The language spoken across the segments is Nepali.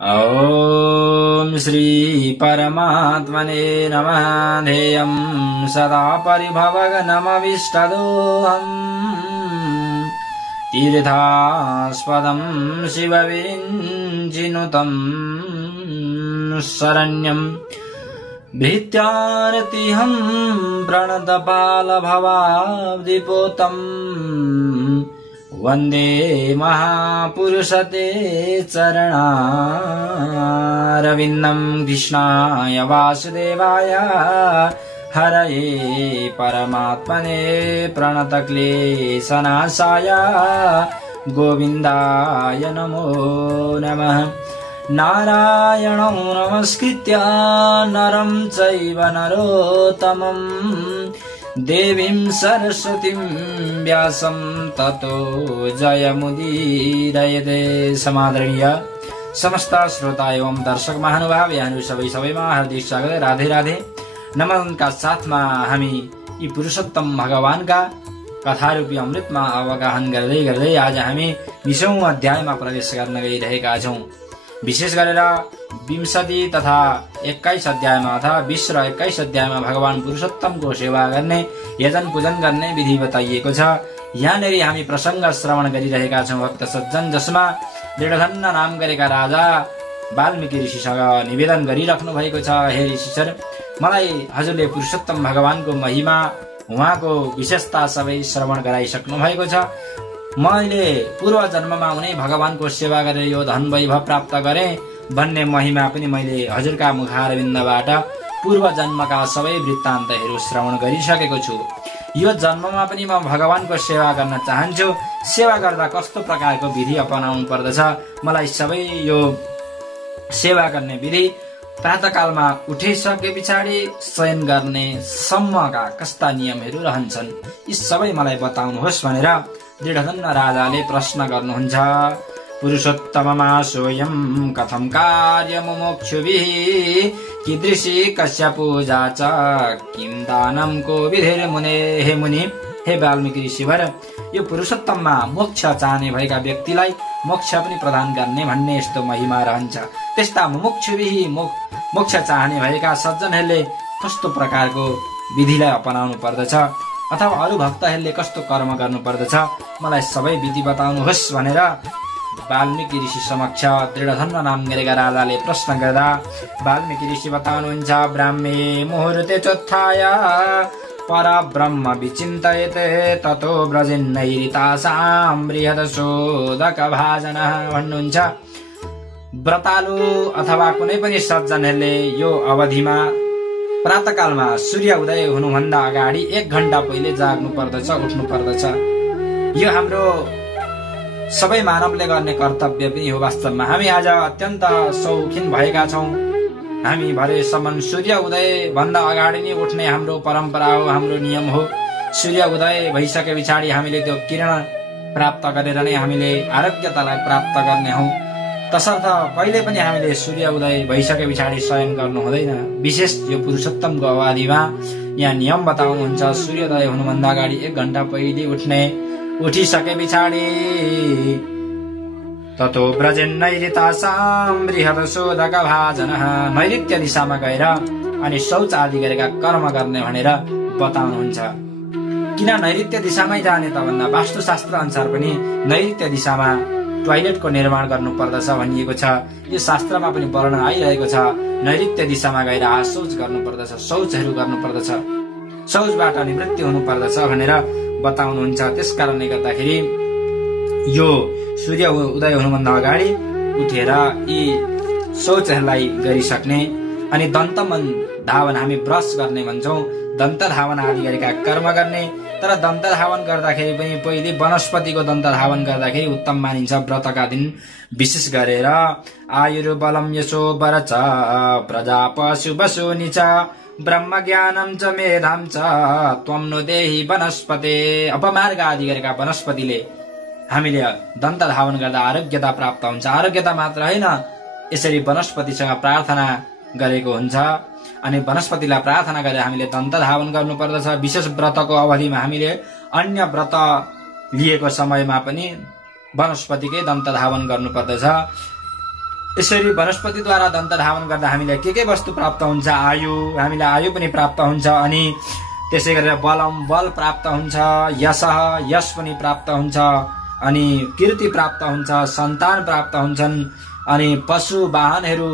ॐ श्री परमात्मने नमः। ध्येयं सदा परिभवगनमविष्टदोहम् तीर्थास्पदं शिवविरिञ्चिनुतं शरण्यं भीत्यारतिहं प्रणतपालभवाब्धिपोतम् वन्दे महापुरुषते चरणारविन्दं कृष्णाय वासुदेवाय हरये परमात्मने प्रणतक्लेशनाशाय गोविन्दाय नमो नमः। नारायणं नमस्कृत्य नरं चैव नरोत्तमं देवीं सरस्वतीं व्यासं ततो जयमुदीरयते। समादरणीय समस्त श्रोता एवं दर्शक महानुभाव यहाँहरू सबैमा हार्दिक स्वागत। राधे राधे नमन का साथमा हामी यी पुरुषोत्तम भगवानका कथारूपी अमृतमा अवगाहन गर्दै गर्दै आज हामी 20औं अध्यायमा प्रवेश गर्न गइरहेका छौं। विशेष गरेर 20 तथा 21 अध्यायमा अथवा 20 र 21 अध्यायमा भगवान पुरुषोत्तमको सेवा गर्ने यजन पूजन गर्ने विधि बताइएको छ। यहाँनेर हामी प्रसंग श्रवण गरिरहेका छौं। भक्त सज्जन जसमा दृढधन्न नाम गरेका राजा वाल्मीकि ऋषिसँग निवेदन गरिराख्नु भएको छ, हे ऋषिसर, मलाई हजुरले पुरुषोत्तम भगवानको महिमा उहाँको विशेषता सबै श्रवण गराइसक्नु भएको छ। मैले पूर्व जन्ममा उनी भगवानको सेवा गरेर यो धन वैभव प्राप्त गरे भन्ने महिमा पनि मैले हजुरका मुखारविन्दबाट पूर्व जन्मका सबै वृत्तान्तहरू श्रवण गरिसकेको छु। यो जन्ममा पनि म भगवानको सेवा गर्न चाहन्छु। सेवा गर्दा कस्तो प्रकारको विधि अपनाउनु पर्दछ, मलाई सबै यो सेवा गर्ने विधि, प्रातःकालमा उठिसके पछाडि शयन गर्ने सम्मका कस्ता नियमहरू रहन्छन्, यी सबै मलाई बताउनुहोस् भनेर दृढधन्न राजाले प्रश्न गर्नुहुन्छ। पुरुषोत्तममा सोयम कथम कार्य मुमुक्षुभिः कीदृशी कस्य पूजा च किम दानम को विधिर मुने। हे मुनि, हे वाल्मीकि ऋषिवर, यो पुरुषोत्तममा मोक्ष चाहने भएका व्यक्तिलाई मोक्ष पनि प्रदान गर्ने भन्ने यस्तो महिमा रहन्छ। त्यस्ता मुमुक्षुभिः मोक्ष चाहने भएका सज्जनहरूले कस्तो प्रकारको विधिलाई अपनाउनु पर्दछ अथवा अरू भक्तहरूले कस्तो कर्म गर्नु पर्दछ, मलाई सबै विधि बताउनुहोस् भनेर वाल्मीकि ऋषि समक्ष दृढधन्न नाम गरेका राजाले प्रश्न गर्दा वाल्मीकि ऋषि बताउनुहुन्छ। ब्राह्मे मुहुर्ते चोत्थाय परब्रह्म विचिन्तयते ततो व्रजेन्नैरितासां बृहदशोदक भाजनः भन्नुहुन्छ। व्रतालु अथवा कुनै पनि सज्जनहरूले यो अवधिमा प्रातःकालमा सूर्य उदय हुनुभन्दा अगाडि 1 घण्टा पहिले जाग्नु पर्दछ, उठ्नु पर्दछ। यो हाम्रो सबै मानवले गर्ने कर्तव्य पनि हो। वास्तवमा हामी आज अत्यन्त शौखिन भएका छौं। हामी भरेसम्म सूर्य उदय भन्दा अगाडि नै उठ्ने हाम्रो परम्परा हो, हाम्रो नियम हो। सूर्य उदय भइसके पछाडि हामीले त्यो किरण प्राप्त गरेर नै हामीले आरोग्यतालाई प्राप्त गर्ने हौं। तसर्थ पहिले पनि हामीले सूर्य उदय भइसके पछाडि शयन गर्नु हुँदैन। विशेष यो पुरुषोत्तमको अवधिमा यहाँ नियम बताउनुहुन्छ। सूर्योदय हुनुभन्दा अगाडि 1 घण्टा पहिले उठ्ने, उठिसके पछाडि ततो व्रजेन्नैरितासां बृहदशोदक भाजनः, नैऋत्य दिशामा गएर अनि शौच आदि गरेका कर्म गर्ने भनेर बताउनुहुन्छ। किन नैऋत्य दिशामै जाने त भन्दा वास्तुशास्त्र अनुसार पनि नैऋत्य दिशामा टोयलेटको निर्माण गर्नु पर्दछ भनिएको छ। यो शास्त्रमा पनि वर्णन आइरहेको छ। नैऋत्य दिशामा गएर शौच गर्नु पर्दछ, शौचहरू गर्नु पर्दछ, शौचबाट निवृत्ति हुनु पर्दछ भनेर बताउनुहुन्छ। त्यसकारणले गर्दाखेरि यो सूर्य उदय हुनुभन्दा अगाडि उठेर यी शौचहरूलाई गरिसक्ने अनि दन्तमन धावन, हामी ब्रस गर्ने भन्छौं, दन्त धावन आदि गरेका कर्म गर्ने। तर दन्त धावन गर्दाखेरि पनि पहिले वनस्पतिको दन्त धावन गर्दाखेरि उत्तम मानिन्छ। व्रतका दिन विशेष गरेर आयुर्बलम यशो वरच प्रजा पशु बसोनि च ब्रह्म ज्ञानम च मेधाम च त्वं नो देहि वनस्पते। अपमार्ग आदि गरेका वनस्पतिले हामीले दन्त धावन गर्दा आरोग्यता प्राप्त हुन्छ। आरोग्यता मात्र होइन, यसरी वनस्पतिसँग प्रार्थना गरेको हुन्छ अनि वनस्पतिलाई प्रार्थना गरेर हामीले दन्त धावन गर्नुपर्दछ। विशेष व्रतको अवधिमा हामीले अन्य व्रत लिएको समयमा पनि वनस्पतिकै दन्त धावन गर्नुपर्दछ। यसरी वनस्पतिद्वारा दन्त धावन गर्दा हामीलाई के वस्तु प्राप्त हुन्छ? आयु, हामीलाई आयु पनि प्राप्त हुन्छ, अनि त्यसै गरेर बल प्राप्त हुन्छ, यश पनि प्राप्त हुन्छ, अनि कीर्ति प्राप्त हुन्छ, सन्तान प्राप्त हुन्छन्, अनि पशु वाहनहरू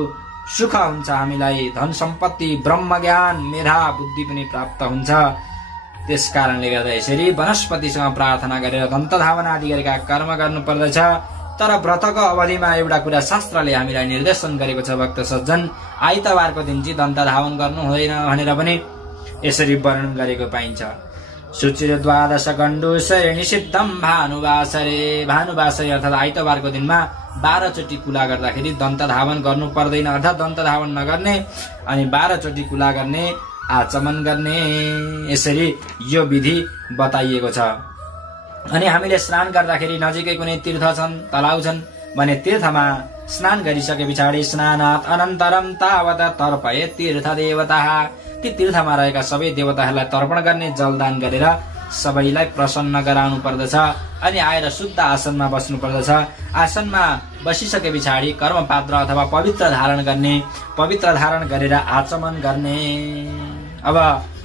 सुख हुन्छ, हामीलाई धन सम्पत्ति, ब्रह्म ज्ञान, मेधा बुद्धि पनि प्राप्त हुन्छ। त्यस कारणले गर्दा यसरी वनस्पतिसँग प्रार्थना गरेर दन्त धावन आदि गरेका कर्म गर्नु पर्दछ। तर व्रतको अवधिमा एउटा कुरा शास्त्रले हामीलाई निर्देशन गरेको छ, भक्त सज्जन, आइतबारको दिन चाहिँ दन्त धावन गर्नु हुँदैन भनेर पनि यसरी वर्णन गरेको पाइन्छ। शुचिर द्वादश गण्डूसरे निषिद्धम भानुवासरे, भानुवासरे अर्थात् आइतबारको दिनमा 12 चोटि कुला गर्दाखेरि दन्त धावन गर्नु पर्दैन, अर्थात् दन्त धावन नगर्ने अनि 12 चोटि कुला गर्ने, आचमन गर्ने, यसरी यो विधि बताइएको छ। अनि हामीले स्नान गर्दाखेरि नजिकै कुनै तीर्थ छन्, तलाउ छन् भने तीर्थमा स्नान गरिसके पछाडि स्नानात् अनन्तरम तावत तर्पये तीर्थ देवता, ती तीर्थमा रहेका सबै देवताहरूलाई तर्पण गर्ने, जलदान गरेर सबैलाई प्रसन्न गराउनु पर्दछ। अनि आएर शुद्ध आसनमा बस्नु पर्दछ। आसनमा बसिसके पछाडि कर्मपात्र अथवा पवित्र धारण गर्ने, पवित्र धारण गरेर आचमन गर्ने। अब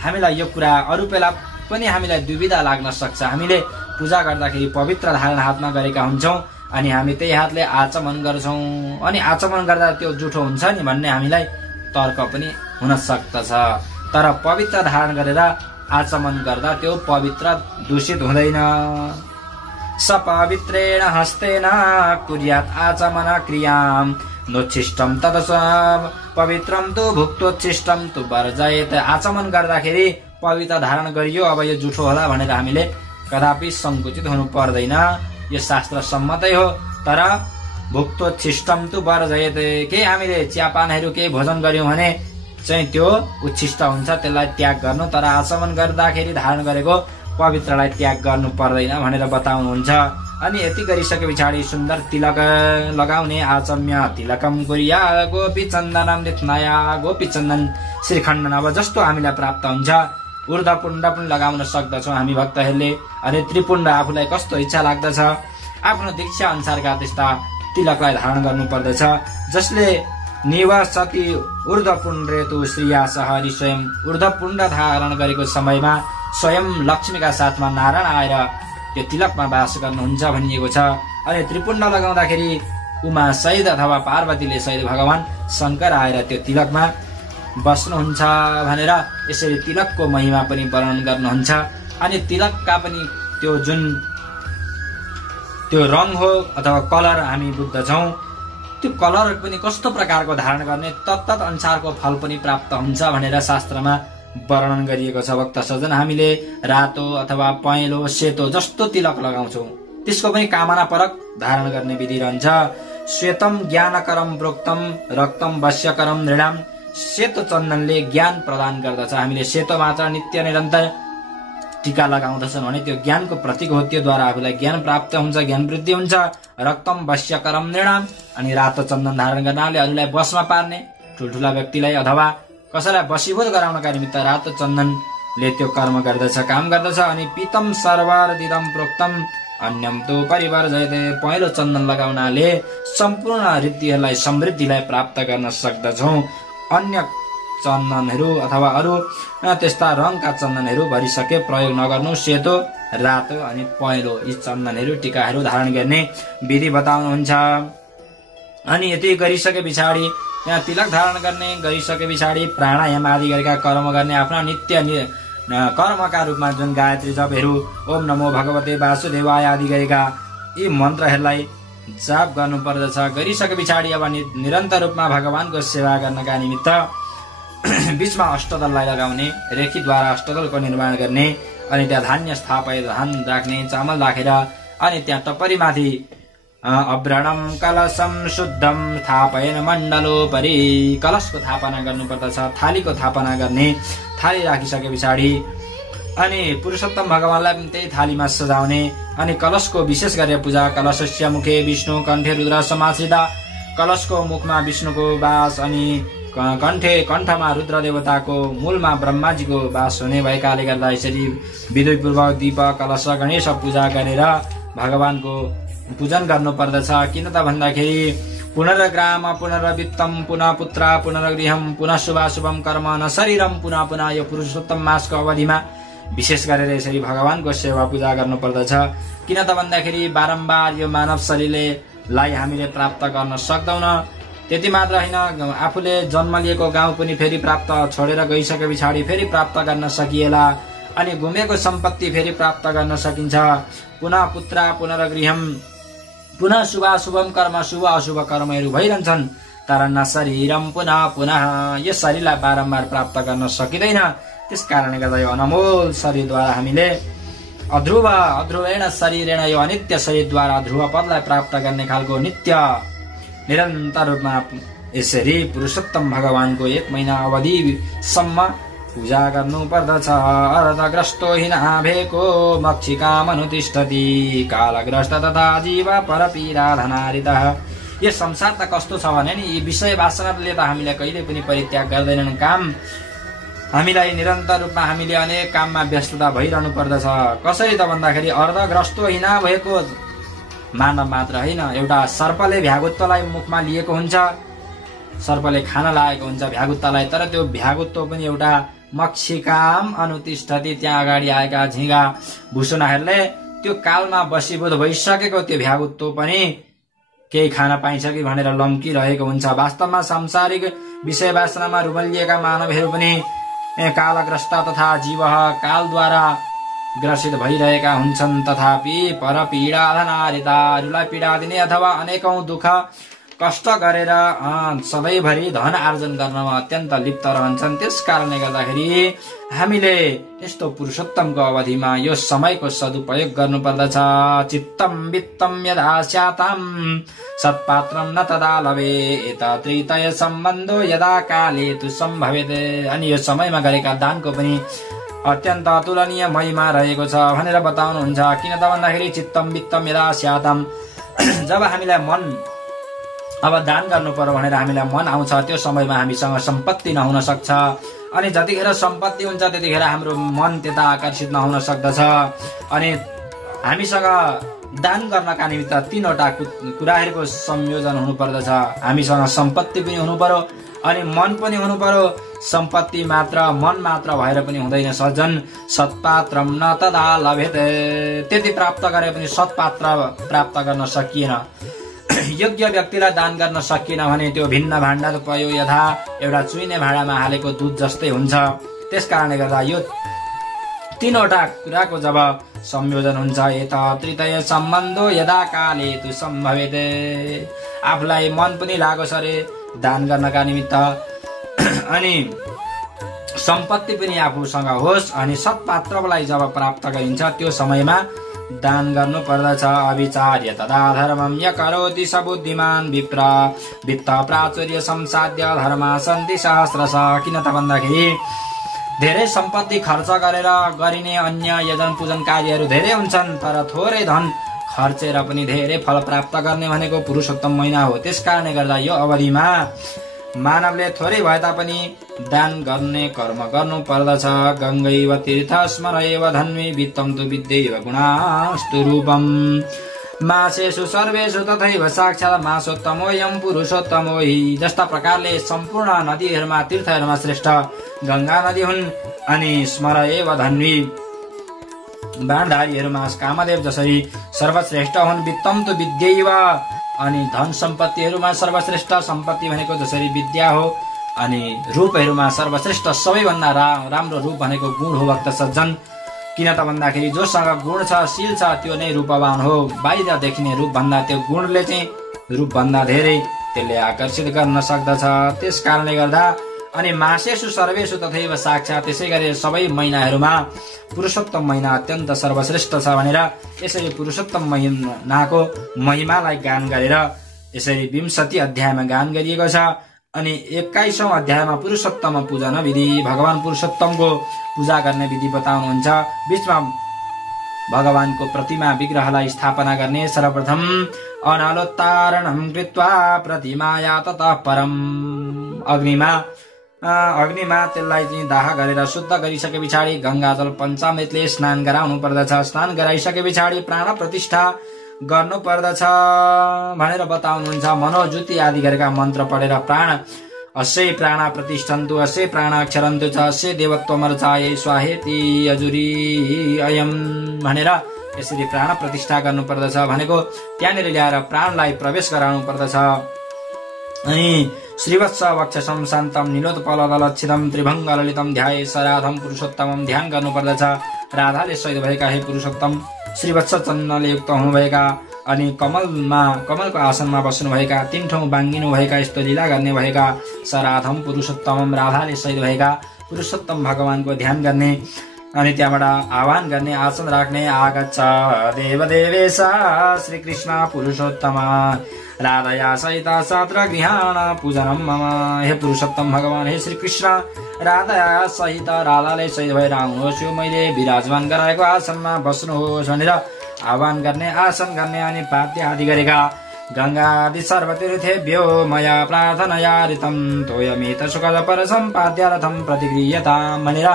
हामीलाई यो कुरा अरू बेला पनि हामीलाई दुविधा लाग्न सक्छ। हामीले पूजा गर्दाखेरि पवित्र धारण हातमा गरेका हुन्छौँ अनि हामी त्यही हातले आचमन गर्छौँ, अनि आचमन गर्दा त्यो जुठो हुन्छ नि भन्ने हामीलाई तर्क पनि हुन सक्दछ। तर पवित्र धारण गरेर आचमन गर्दा त्यो पवित्र दूषित हुँदैन। सपवित्रेण हस्तेन कुर्यात् आचमन क्रियाम नोच्छिष्टम तदस पवित्रम तु भुक्तोच्छिष्टम तु वर्जयेत्। आचमन गर्दाखेरि पवित्र धारण गरियो, अब यो जुठो होला भनेर हामीले कदापि संकुचित हुनु पर्दैन, यो शास्त्र सम्मतै हो। तर भुक्तोच्छिष्टम तु वर्जयेत्, केही हामीले चियापानहरू केही भोजन गर्यौं भने चाहिँ त्यो उच्छिष्ट हुन्छ, त्यसलाई त्याग गर्नु। तर आचमन गर्दाखेरि धारण गरेको पवित्रलाई त्याग गर्नु पर्दैन भनेर बताउनुहुन्छ। अनि यति गरिसके पछाडि सुन्दर तिलक लगाउने, आचम्य तिलकम कुर्या गोपी चन्दनम नित्नया, गोपी चन्दन श्रीखण्डन अब जस्तो हामीलाई प्राप्त हुन्छ। ऊर्ध्वपुण्ड पनि लगाउन सक्दछौँ हामी भक्तहरूले। अनि त्रिपुण्ड आफूलाई कस्तो इच्छा लाग्दछ आफ्नो दीक्षा अनुसारका त्यस्ता तिलकलाई धारण गर्नु पर्दछ। जसले निवासति ऊर्ध्वपुण्ड्रेतु श्रीयासः स्वयं, ऊर्ध्वपुण्ड धारण गरेको समयमा स्वयं लक्ष्मीका साथमा नारायण आएर त्यो तिलकमा वास गर्नुहुन्छ भनिएको छ। अनि त्रिपुण्ड लगाउँदाखेरि उमा सहित अथवा पार्वतीले सहित भगवान शङ्कर आएर त्यो तिलकमा बस्नुहुन्छ भनेर यसरी तिलकको महिमा पनि वर्णन गर्नुहुन्छ। अनि तिलकका पनि त्यो जुन त्यो रङ हो अथवा कलर हामी बुझ्दछौँ, त्यो कलर पनि कस्तो प्रकारको धारण गर्ने तत्तत अनुसारको फल पनि प्राप्त हुन्छ भनेर शास्त्रमा वर्णन गरिएको छ। भक्त सज्जन, हामीले रातो अथवा पहेँलो सेतो जस्तो तिलक लगाउँछौँ त्यसको पनि कामना परक धारण गर्ने विधि रहन्छ। श्वेतम ज्ञानकरम प्रोक्तम रक्तम वश्यकरम नृणाम, सेतो चन्दनले ज्ञान प्रदान गर्दछ। हामीले सेतो मात्र नित्य निरन्तर टीका लगाउँदछन् भने त्यो ज्ञानको प्रतीक हो, त्योद्वारा आफूलाई ज्ञान प्राप्त हुन्छ, ज्ञान वृद्धि हुन्छ। रक्तम वश्यकरम नृणाम, अनि रातो चन्दन धारण गर्नाले अरूलाई बसमा पार्ने, ठुल्ठुला व्यक्तिलाई अथवा कसैलाई वशीभूत गराउनका निमित्त रातो चन्दनले त्यो कर्म गर्दछ, काम गर्दछ। अनि पीतम सर्वार्दिदम प्रोक्तम अन्यम तो परिवर्जयते, पहेँलो चन्दन लगाउनाले सम्पूर्ण ऋद्धिहरूलाई समृद्धिलाई प्राप्त गर्न सक्दछौँ। अन्य चन्दनहरू अथवा अरू त्यस्ता रङका चन्दनहरू भरिसके प्रयोग नगर्नु। सेतो, रातो अनि पहेँलो यी चन्दनहरू टीकाहरू धारण गर्ने विधि बताउनुहुन्छ। अनि यति गरिसके पछाडि त्यहाँ तिलक धारण गर्ने गरिसके पछाडि प्राणायाम आदि गरेका कर्म गर्ने, आफ्ना नित्य कर्मका रूपमा जुन गायत्री जपहरू ओम नमो भगवते वासुदेवाय आदि गरेका यी मन्त्रहरूलाई जाप गर्नु पर्दछ। गरिसके पछाडि अब निरन्तर रूपमा भगवानको सेवा गर्नका निमित्त बीचमा अष्टदललाई लगाउने, रेखीद्वारा अष्टदलको निर्माण गर्ने, अनि त्यहाँ धान्य स्थापय धान राख्ने, चामल राखेर अनि त्यहाँ टप्परीमाथि अब्रणम कलशम शुद्धम थापयन मण्डलोपरि, कलशको थापना गर्नुपर्दछ, थालीको थापना गर्ने, थाली राखिसके पछाडि अनि पुरुषोत्तम भगवानलाई पनि त्यही थालीमा सजाउने। अनि कलशको विशेष गरेर पूजा, कलशस्य मुखे विष्णु कण्ठे रुद्र समाश्रिता, कलशको मुखमा विष्णुको वास अनि कण्ठमा रुद्र देवताको, मूलमा ब्रह्माजीको वास हुने भएकाले गर्दा यसरी विधिपूर्वक दीप कलश गणेश पूजा गरेर भगवानको पूजन गर्नु पर्दछ। किन त भन्दाखेरि पुनर्ग्राम पुनर्वित्तम पुनः पुत्र पुनर्गृहम पुनः शुभाशुभम कर्म न शरीरम पुनः पुनः। यो पुरुषोत्तम मासको अवधिमा विशेष गरेर यसरी भगवानको सेवा पूजा गर्नुपर्दछ। किन त भन्दाखेरि बारम्बार यो मानव शरीरलाई हामीले प्राप्त गर्न सक्दैनौँ। त्यति मात्र होइन, आफूले जन्म लिएको गाउँ पनि फेरि प्राप्त छोडेर गइसके पछाडि फेरि प्राप्त गर्न सकिएला, अनि गुमेको सम्पत्ति फेरि प्राप्त गर्न सकिन्छ। पुनः पुत्र पुनर्गृहम पुनः शुभाशुभम कर्म, शुभ अशुभ कर्महरू भइरहन्छन्, तर न शरीरम पुनः पुनः। यस शरीरलाई बारम्बार प्राप्त गर्न सकिँदैन। त्यस कारणले गर्दा यो अनमोल शरीरद्वारा हामीले अध्रुवेण शरीरेण, यो अनित्य शरीरद्वारा ध्रुव पदलाई प्राप्त गर्ने खालको नित्य निरन्तर रूपमा यसरी पुरुषोत्तम भगवानको 1 महिना अवधिसम्म पूजा गर्नु पर्दछ। अर्धग्रस्तो हि नाभेको मक्षिकामनुतिष्ठति कालग्रस्त तथा जीव परपीडा धनारितः। यो संसार त कस्तो छ भने नि, यी विषय वासनाले त हामीले कहिले पनि परित्याग गर्दैनन्। काम हामीलाई निरन्तर रूपमा हामीले अनेक काममा व्यस्तता भइरहनु पर्दछ। कसरी त भन्दाखेरि अर्धग्रस्तो हि नभएको मानव मात्र होइन, एउटा सर्पले भ्यागुत्वलाई मुखमा लिएको हुन्छ, सर्पले खान लागेको हुन्छ भ्यागुत्तालाई, तर त्यो भ्यागुत्व पनि एउटा मक्षिकाम अनुतिष्ठति, त्यहाँ अगाडि आएका झिँगा भुसुनाहरूले त्यो कालमा बसीभूत भइसकेको त्यो भ्यागुत्व पनि केही खान पाइन्छ कि भनेर लम्किरहेको हुन्छ। वास्तवमा सांसारिक विषय वासनामा रुमलिएका मानवहरू पनि कालग्रस्त तथा जीव कालद्वारा ग्रसित भइरहेका हुन्छन्। तथापि परपीडा धनारिताहरूलाई पीडा दिने अथवा अनेकौं दुःख कष्ट गरेर सधैँभरि धन आर्जन गर्नमा अत्यन्त लिप्त रहन्छन्। त्यस कारणले गर्दाखेरि हामीले यस्तो पुरुषोत्तमको अवधिमा यो समयको सदुपयोग गर्नुपर्दछ। चित्तम वित्तम यदा स्याताम सत्पात्रम न तदा लभे यता त्रितय सम्बन्धो यदा काले तु सम्भवेत्। अनि यो समयमा गरेका दानको पनि अत्यन्त अतुलनीय महिमा रहेको छ भनेर बताउनुहुन्छ। किन त भन्दाखेरि चित्तम वित्तम यदा स्याताम, जब हामीलाई मन अब दान गर्नु पर्यो भनेर हामीलाई मन आउँछ, त्यो समयमा हामीसँग सम्पत्ति नहुन सक्छ। अनि जतिखेर सम्पत्ति हुन्छ त्यतिखेर हाम्रो मन त्यता आकर्षित नहुन सक्दछ। अनि हामीसँग दान गर्नका निमित्त 3वटा कुराहरूको संयोजन हुनुपर्दछ। हामीसँग सम्पत्ति पनि हुनु पर्यो, अनि मन पनि हुनु पर्यो। सम्पत्ति मात्र मन मात्र भएर पनि हुँदैन सज्जन। सत्पात्रम न तदा लभेत, त्यति प्राप्त गरे पनि सत्पात्र प्राप्त गर्न सकिएन। योग्य व्यक्तिलाई दान गर्न सकिएन भने त्यो भिन्न भाण्डा पयो यथा एउटा चुइने भाँडामा हालेको दुध जस्तै हुन्छ। त्यस कारणले गर्दा यो 3वटा कुराको जब संयोजन हुन्छ, यता त्रितय सम्बन्धो यदा काले तु सम्भवेत्, आफूलाई मन पनि लागोस् अरे दान गर्नका निमित्त, अनि सम्पत्ति पनि आफूसँग होस्, अनि सत्पात्रलाई जब प्राप्त गरिन्छ त्यो समयमा दान गर्नु पर्दछ। अविचार्य तदा धर्मम य करोति स बुद्धिमान विप्र वित्त प्राचुर्य संसाध्य धर्मा सन्ति सहस्रश। किन त भन्दाखेरि धेरै सम्पत्ति खर्च गरेर गरिने अन्य यजन पूजन कार्यहरू धेरै हुन्छन्, तर थोरै धन खर्चेर पनि धेरै फल प्राप्त गर्ने भनेको पुरुषोत्तम महिना हो। त्यस कारणले गर्दा यो अवधिमा मानवले थोरै भए तापनि दान गर्ने कर्म गर्नु पर्दछ। गङ्गैव तीर्थ स्मरैव धन्वी वित्तम तु विद्यैव गुणास्तु रूपम मासेषु सर्वेषु तथैव साक्षात् मासोत्तमोऽयं पुरुषोत्तमो हि। जस्ता प्रकारले सम्पूर्ण नदीहरूमा तीर्थहरूमा श्रेष्ठ गंगा नदी हुन्, अनि स्मर एव धन्वी बाणधारीहरूमा कामदेव जसरी सर्वश्रेष्ठ हुन्। वित्तम तु विद्यैव, अनि धन सम्पत्तिहरूमा सर्वश्रेष्ठ सम्पत्ति भनेको जसरी विद्या हो, अनि रूपहरूमा सर्वश्रेष्ठ सबैभन्दा राम्रो रूप भनेको गुण हो भक्त सज्जन। किन त भन्दाखेरि जोसँग गुण छ शील छ त्यो नै रूपवान हो। बाहिर देखिने रूप भन्दा त्यो गुणले चाहिँ रूप भन्दा धेरै त्यसले आकर्षित गर्न सक्दछ। त्यस कारणले गर्दा अनि मासेषु सर्वेषु तथैव साक्षात्, त्यसै गरी सबै महिनाहरूमा पुरुषोत्तम महिना अत्यन्त सर्वश्रेष्ठ छ भनेर यसरी पुरुषोत्तम महिनाको महिमालाई गान गरेर यसरी 20 अध्यायमा गान गरिएको छ। अनि 21औं अध्यायमा पुरुषोत्तम पूजन विधि, भगवान पुरुषोत्तमको पूजा गर्ने विधि बताउनुहुन्छ। बीचमा भगवानको प्रतिमा विग्रहलाई स्थापना गर्ने। सर्वप्रथम अनलोत्तारणं कृत्वा प्रतिमाया ततः परम, अग्निमा त्यसलाई चाहिँ दाह गरेर शुद्ध गरिसके पछाडि गंगाजल पञ्चामृतले स्नान गराउनु पर्दछ। स्नान गराइसके पछाडि प्राण प्रतिष्ठा गर्नु पर्दछ भनेर बताउनुहुन्छ। मनोज्योति आदि गरेका मन्त्र पढेर प्राण अस्य प्राणा प्रतिष्ठन्तु अस्य प्राणाक्षरन्तु च अस्य देवत्वमर्चायै स्वाहेति अजुरी अयम भनेर यसरी प्राण प्रतिष्ठा गर्नु पर्दछ भनेको त्यहाँनिर ल्याएर प्राणलाई प्रवेश गराउनु पर्दछ। अनि श्रीवत्स वक्षसं शान्तम नीलोत्पलदलच्छिदं त्रिभङ्ग ललितं ध्याये सराधम पुरुषोत्तमं ध्यान गर्नु पर्दछ। राधाले सहित भएका हे पुरुषोत्तम श्रीवत्स चन्दनले युक्त हुनुभएका अनि कमलको आसनमा बस्नु भएका तीन ठाउँ बाङ्गिनु भएका यस्तो लीला गर्ने भएका सराधम पुरुषोत्तमम राधाले सहित भएका पुरुषोत्तम भगवानको ध्यान गर्ने अनि त्यहाँबाट आह्वान गर्ने आसन राख्ने। आगच्छ देवदेवेश श्रीकृष्ण पुरुषोत्तम राधया सहित सात्र गृहाण पूजनम मम। हे पुरुषोत्तम भगवान हे श्री कृष्ण राधया सहित राधाले सहित भएर आउनुहोस्, यो मैले विराजमान गराएको आसनमा बस्नुहोस् भनेर आह्वान गर्ने आसन गर्ने। अनि पाद्य आदि गरेका गंगादि सर्वतीर्थेभ्यो मया प्रार्थनया ऋतं तोयमित सुखद परसं पाद्यार्थं प्रतिगृह्यताम् भनेर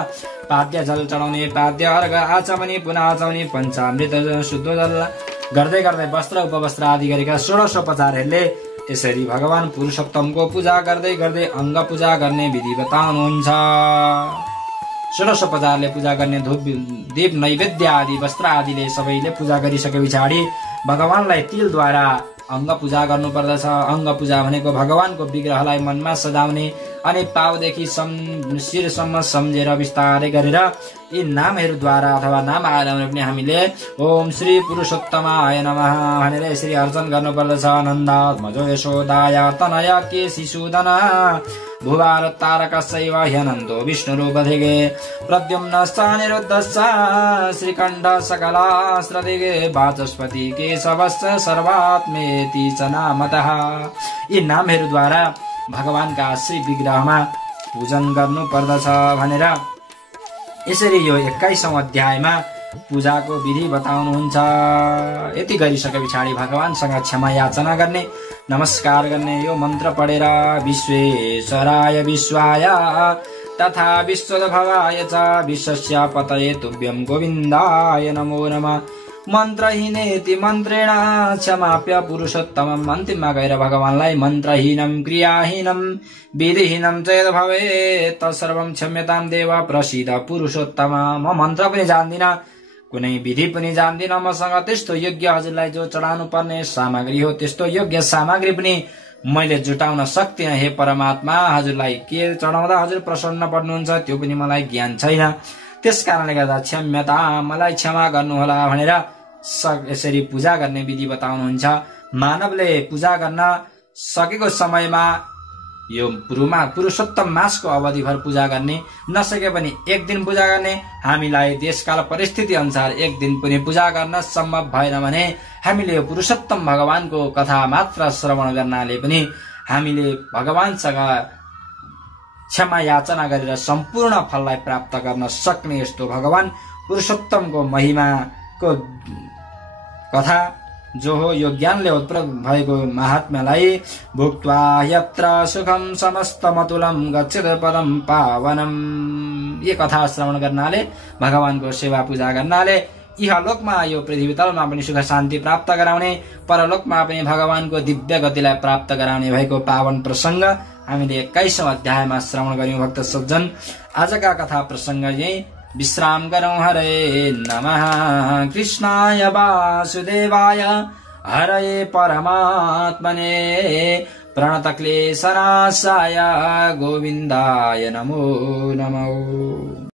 पाद्य जल चढाउने, पाद्य अर्घ आचमनी पुनः आचमनी पञ्चामृत शुद्ध जल गर्दै गर्दै वस्त्र उपवस्त्र आदि गरेका 16उपचारहरूले यसरी भगवान पुरुषोत्तमको पूजा गर्दै गर्दै अङ्ग पूजा गर्ने विधि बताउनुहुन्छ। 16उपचारले पूजा गर्ने धूप दीप नैवेद्य आदि वस्त्र आदिले सबैले पूजा गरिसके पछाडि भगवानलाई तिलद्वारा अङ्ग पूजा गर्नु पर्दछ। अङ्ग पूजा भनेको भगवानको विग्रहलाई मनमा सजाउने अनि पाउदेखि शिरसम्म सम्झेर बिस्तारै गरेर यी नामहरूद्वारा अथवा नाम आएर पनि हामीले ओम श्री पुरुषोत्तमाय नमः भनेर यसरी अर्चन गर्नु पर्दछ। नन्दात्मजो यशोदाया तनया केशिसूदन भुवार तारकस्यैव ह्यनन्दो विष्णुरूपधिगे प्रद्युम्नश्चानिरुद्धश्च श्रीकण्ठ सकलास्त्रदिगे वाचस्पति केशवश्च सर्वात्मेति च नामतः। यी नामहरूद्वारा भगवानका श्री विग्रहमा पूजन गर्नु पर्दछ भनेर यसरी यो 21औं अध्यायमा पूजाको विधि बताउनुहुन्छ। यति गरिसके पछाडि भगवानसँग क्षमा याचना गर्ने, नमस्कार गर्ने। यो मन्त्र पढेर विश्वेश्वराय विश्वाय तथा विश्वोद्भवाय च विश्वस्य पतये तुभ्यं गोविन्दाय नमो नमः। मन्त्रहीनेति मन्त्रेण क्षमाप्य पुरुषोत्तमम्। अन्तिममा गएर भगवानलाई मन्त्रहीनं क्रियाहीनं विधिहीनं च यद् भवेत् तत्सर्वं क्षम्यतां देव प्रसीद पुरुषोत्तम। म मन्त्र पनि जान्दिन, कुनै विधि पनि जान्दिन, मसँग त्यस्तो योग्य हजुरलाई जो चढाउनु पर्ने सामग्री हो त्यस्तो योग्य सामग्री पनि मैले जुटाउन सक्दिन। हे परमात्मा, हजुरलाई के चढाउँदा हजुर प्रसन्न पर्नुहुन्छ त्यो पनि मलाई ज्ञान छैन, त्यस कारणले गर्दा क्षम्यता मलाई क्षमा गर्नुहोला भनेर यसरी पूजा गर्ने विधि बताउनुहुन्छ। मानवले पूजा गर्न सकेको समयमा यो पुरुषोत्तम मासको अवधिभर पूजा गर्ने, नसके पनि एक दिन पूजा गर्ने। हामीलाई देशकाल परिस्थिति अनुसार एक दिन पनि पूजा गर्न सम्भव भएन भने हामीले यो पुरुषोत्तम भगवानको कथा मात्र श्रवण गर्नाले पनि हामीले भगवानसँग क्षमा याचना गरेर सम्पूर्ण फललाई प्राप्त गर्न सक्ने यस्तो भगवान पुरुषोत्तमको महिमाको कथा जो हो यो ज्ञानले उत्पन्न भएको महात्म्यलाई भुक्त्वा यत्र सुखम समस्तमतुलम गच्छेत् पदम पावनम। ये कथा श्रवण गर्नाले भगवानको सेवा पूजा गर्नाले इहलोकमा यो पृथ्वी तलमा पनि सुख शान्ति प्राप्त गराउने, परलोकमा पनि भगवानको दिव्य गतिलाई प्राप्त गराउने भएको पावन प्रसंग हामीले 21औं अध्यायमा श्रवण गर्यौं। भक्त सज्जन, आजका कथा प्रसंग यही विश्राम गरौं। हरे नमः कृष्णाय वासुदेवाय हरये परमात्मने प्रणतक्लेशनाशाय गोविन्दाय नमो नमः।